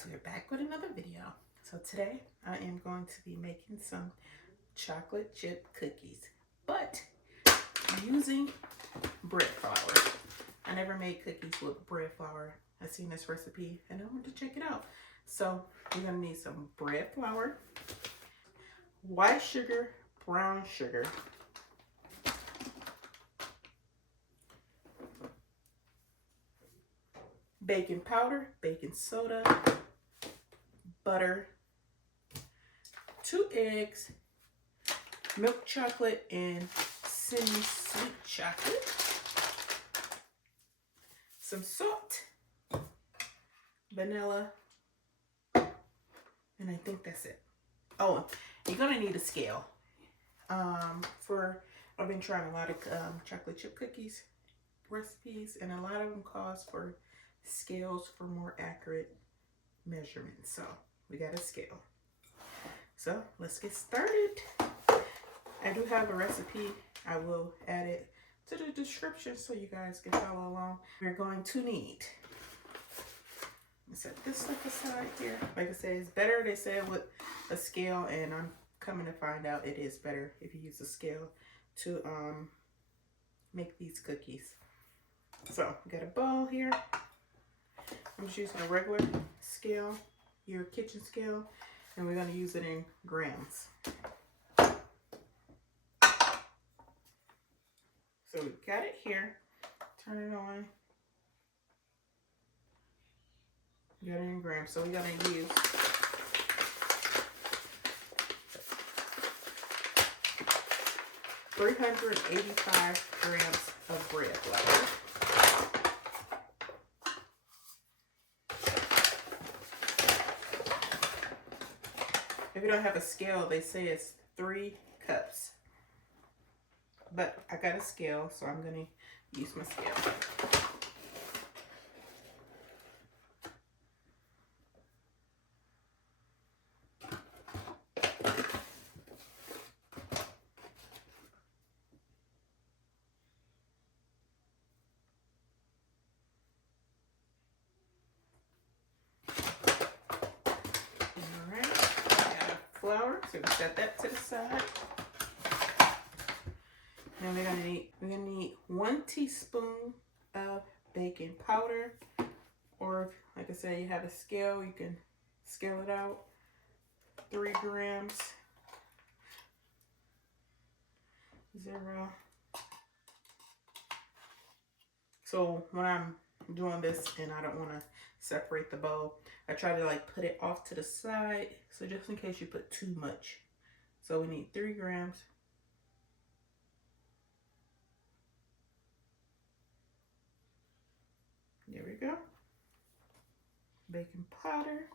so we're back with another video. So today I am going to be making some chocolate chip cookies, but using bread flour. I never made cookies with bread flour. I seen this recipe and I wanted to check it out. So we're gonna need some bread flour, white sugar, brown sugar, baking powder, baking soda, butter, 2 eggs, milk chocolate, and semi-sweet chocolate, some salt, vanilla, and I think that's it. Oh, you're gonna need a scale. I've been trying a lot of chocolate chip cookies recipes, and a lot of them calls for scales for more accurate measurements. So we got a scale. So let's get started. I do have a recipe. I will add it to the description so you guys can follow along. We're going to need, set this stuff aside here. Like I said, it's better, they said, with a scale, and I'm coming to find out it is better if you use a scale to make these cookies. So we got a bowl here. I'm just using a regular scale, your kitchen scale, and we're going to use it in grams. So we got it here. Turn it on. Got it in grams. So we're going to use 385 grams of bread flour. If you don't have a scale, they say it's 3 cups. But I got a scale, so I'm going to use my scale. Flour, so we set that to the side. Then we're gonna need 1 teaspoon of baking powder, or like I said, you have a scale, you can scale it out. 3 grams. 0. So when I'm doing this and I don't want to separate the bowl, I try to like put it off to the side, so just in case you put too much. So we need 3 grams. There we go. Baking powder.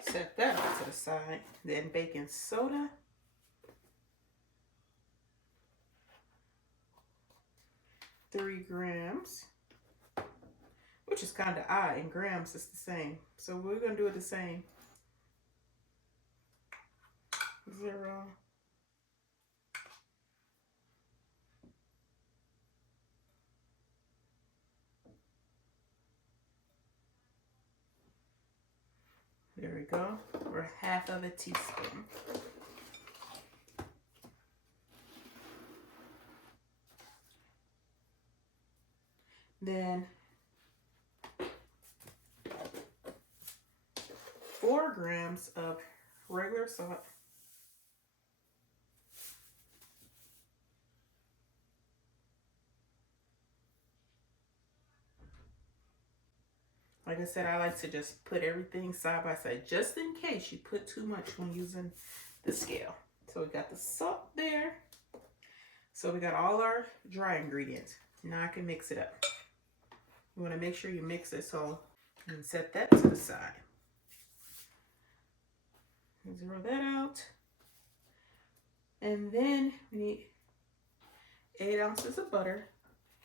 Set that off to the side. Then baking soda. 3 grams. Which is kind of odd. In grams, it's the same. So we're going to do it the same. 0. There we go. Or 1/2 teaspoon. Then 4 grams of regular salt. Like I said, I like to just put everything side by side, just in case you put too much when using the scale. So we got the salt there. So we got all our dry ingredients. Now I can mix it up. You want to make sure you mix it, so you can set that to the side. Zero that out. And then we need 8 ounces of butter.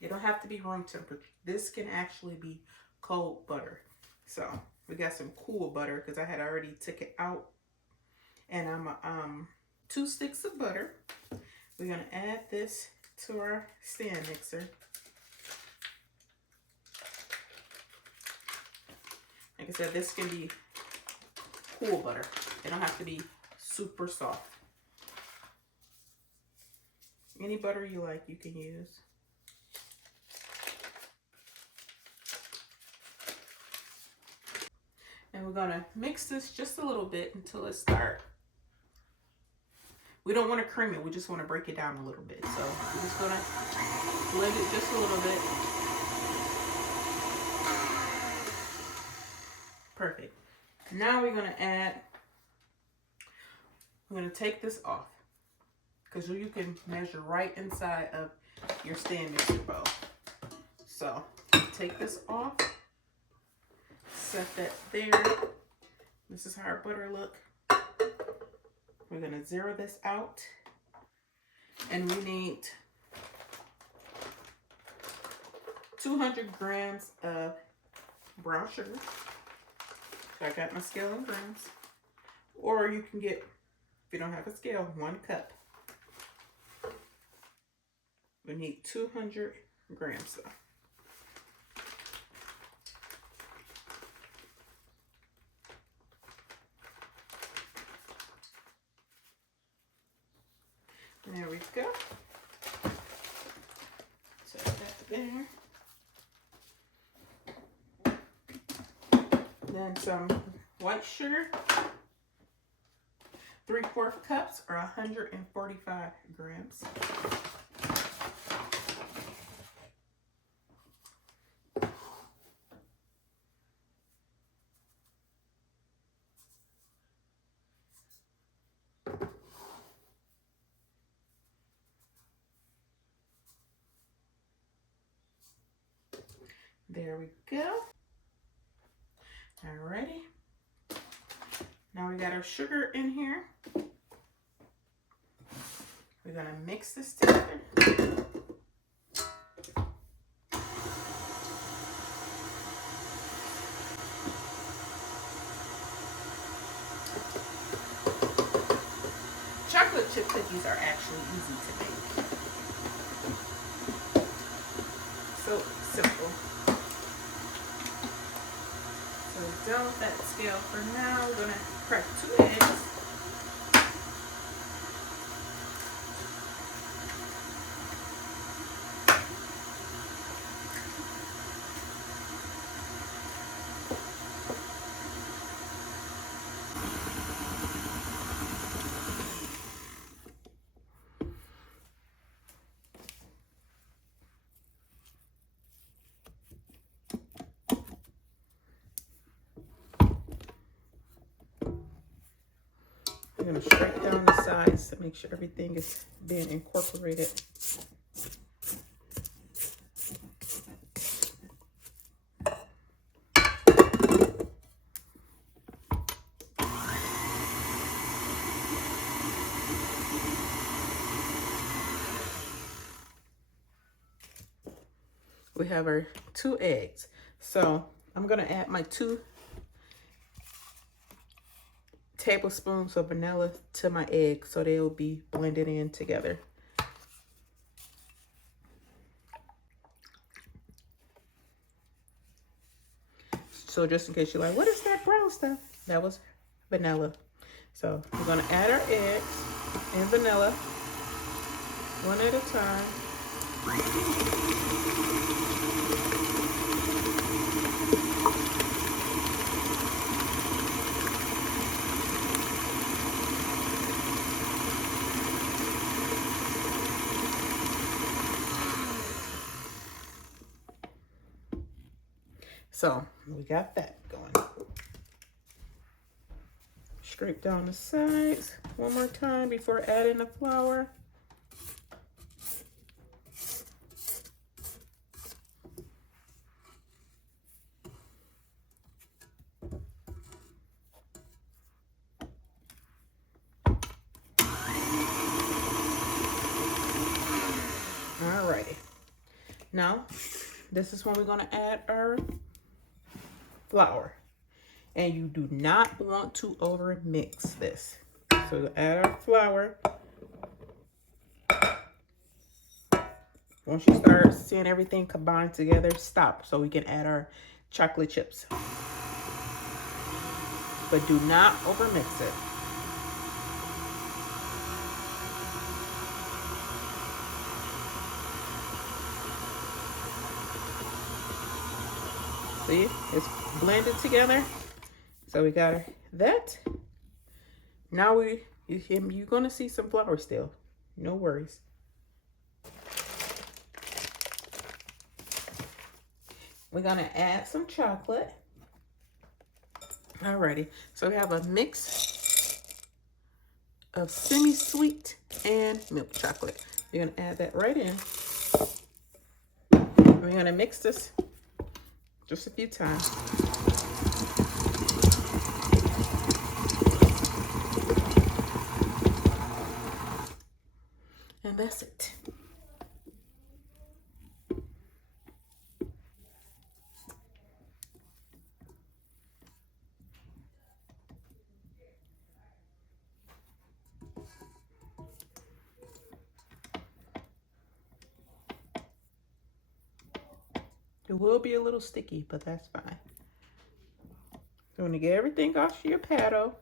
It don't have to be room temperature. This can actually be cold butter. So we got some cool butter because I had already took it out. And I'm 2 sticks of butter. We're gonna add this to our stand mixer. Like I said, this can be cool butter. It don't have to be super soft. Any butter you like, you can use. And we're gonna mix this just a little bit until it starts. We don't want to cream it, we just want to break it down a little bit. So we're just gonna blend it just a little bit. Perfect. Now we're gonna take this off, because you can measure right inside of your stand mixer bowl. So take this off, set that there. This is how our butter look. We're gonna zero this out, and we need 200 grams of brown sugar. So I got my scale in grams, or you can get, if you don't have a scale, 1 cup. We need 200 grams though. There we go. Set that there. Then some white sugar. 3/4 cups or 145 grams. There we go. Alrighty. Now we got our sugar in here. We're gonna mix this together. Chocolate chip cookies are actually easy to make. So simple. So we're done with that scale for now. We're gonna crack 2 eggs. I'm going to straight down the sides to make sure everything is being incorporated. We have our 2 eggs. So I'm going to add my 2 tablespoons of vanilla to my eggs so they'll be blended in together. So just in case you're like, what is that brown stuff? That was vanilla. So we're going to add our eggs and vanilla one at a time. So we got that going. Scrape down the sides one more time before adding the flour. Alrighty. Now, this is when we're going to add our flour, and you do not want to over mix this. So we'll add our flour. Once you start seeing everything combined together, stop so we can add our chocolate chips. but do not overmix it. See, it's blended together. So we got that. Now you're gonna see some flour still. No worries. We're gonna add some chocolate. Alrighty, so we have a mix of semi-sweet and milk chocolate. You're gonna add that right in. We're gonna mix this just a few times. And that's it. It will be a little sticky, but that's fine. So when you get everything off your paddle,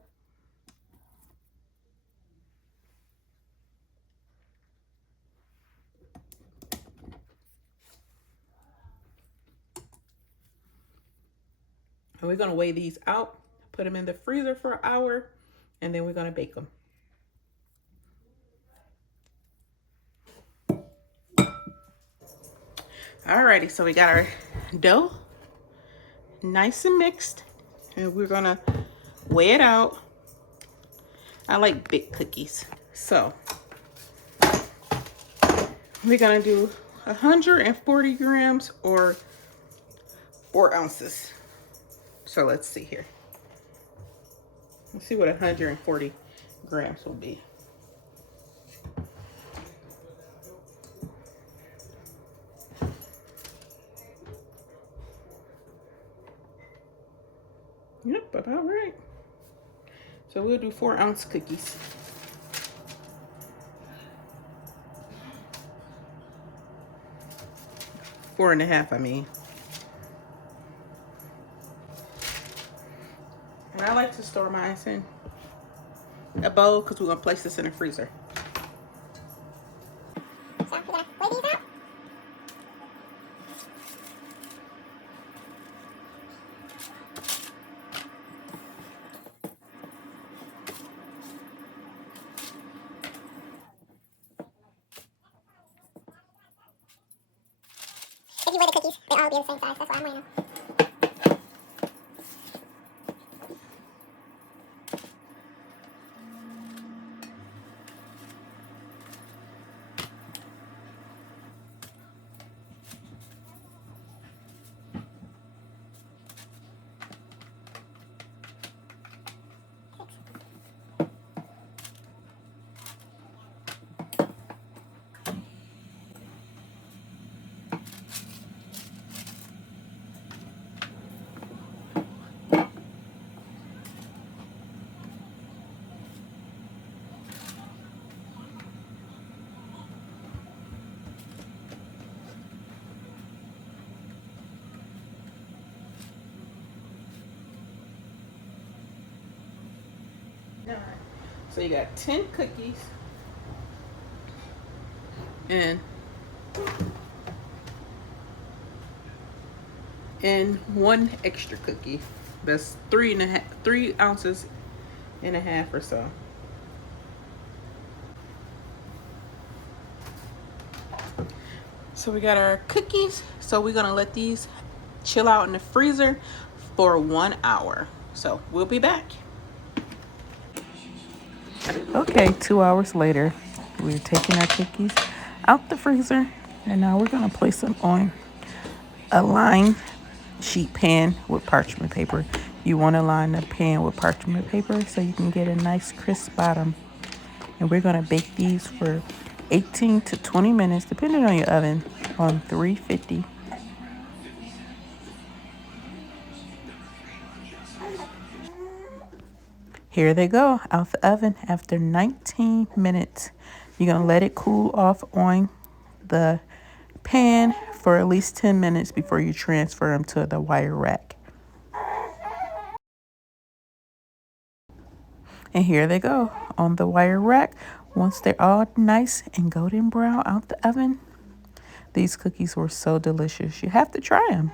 and we're gonna weigh these out, put them in the freezer for an hour, and then we're gonna bake them. Alrighty, so we got our dough nice and mixed, and we're gonna weigh it out. I like big cookies, so we're gonna do 140 grams or 4 ounces. So let's see here. Let's see what 140 grams will be. Yep, about right. So we'll do 4-ounce cookies. Four and a half, I mean. And I like to store mine in a bowl because we're gonna place this in the freezer. So we're gonna weigh these out. If you weigh the cookies, they all be the same size. That's why I'm weighing them. All right. So you got 10 cookies and 1 extra cookie. That's 3 ounces and a half or so. So we got our cookies. So we're gonna let these chill out in the freezer for 1 hour. So we'll be back. Okay, 2 hours later, we're taking our cookies out the freezer, and now we're gonna place them on a lined sheet pan with parchment paper. You want to line the pan with parchment paper so you can get a nice crisp bottom. And we're gonna bake these for 18 to 20 minutes, depending on your oven, on 350. Here they go out the oven after 19 minutes. You're gonna let it cool off on the pan for at least 10 minutes before you transfer them to the wire rack. And here they go on the wire rack. Once they're all nice and golden brown out the oven, these cookies were so delicious. You have to try them.